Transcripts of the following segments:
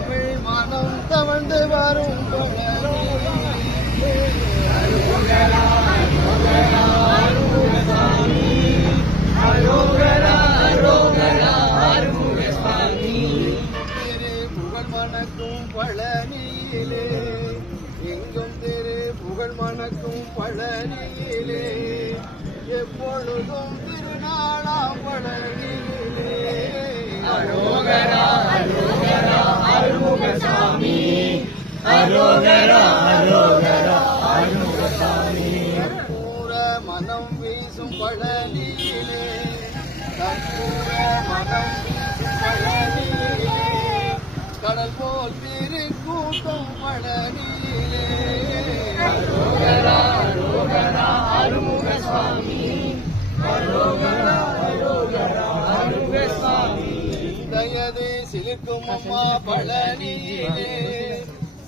தமிழ் மனம் தவழ்ந்து வரும் அரோகரா அரோகரா அருமுகசாமி அரோகரா அரோகரா அருமுகசாமி திரு புகழ் மணக்கும் பழனியிலே எங்கும் திரு புகழ் மணக்கும் பழனியிலே எப்பொழுதும் திருநாளாம் பழனியிலே அரோகரா அரோகரா அருமுகசாமி அரோகரா அரோகரா அருமுகசாமி கற்பூர மனம் வீசும் பழனியிலே கற்பூர மனம் வீசும் பழனியிலே கடல் போல் திருக்கூட்டம் பழனியிலே அரோகரா அரோகரா அருமுகசாமி அரோகரா அரோகரா அருமுகசாமி சிந்தையது சிலுக்கும் அம்மா பழனியிலே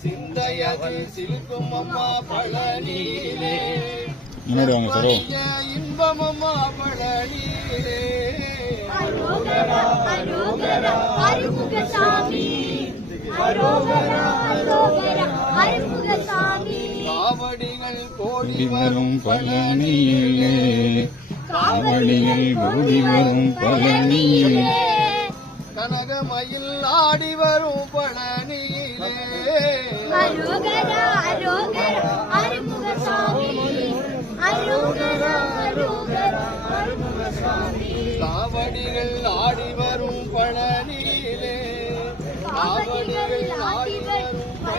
சிந்தையது சிலுக்கும் அம்மா பழனியிலே இன்பம் அம்மா பழனியிலே அரோகரா அரோகரா அருமுகசாமி அரோகரா அரோகரா அருமுகசாமி காவடிகள் கோடி வரும் பழனியிலே காவடிகள் கோடி வரும் பழனியிலே கனகமயில் ஆடி வரும் பழ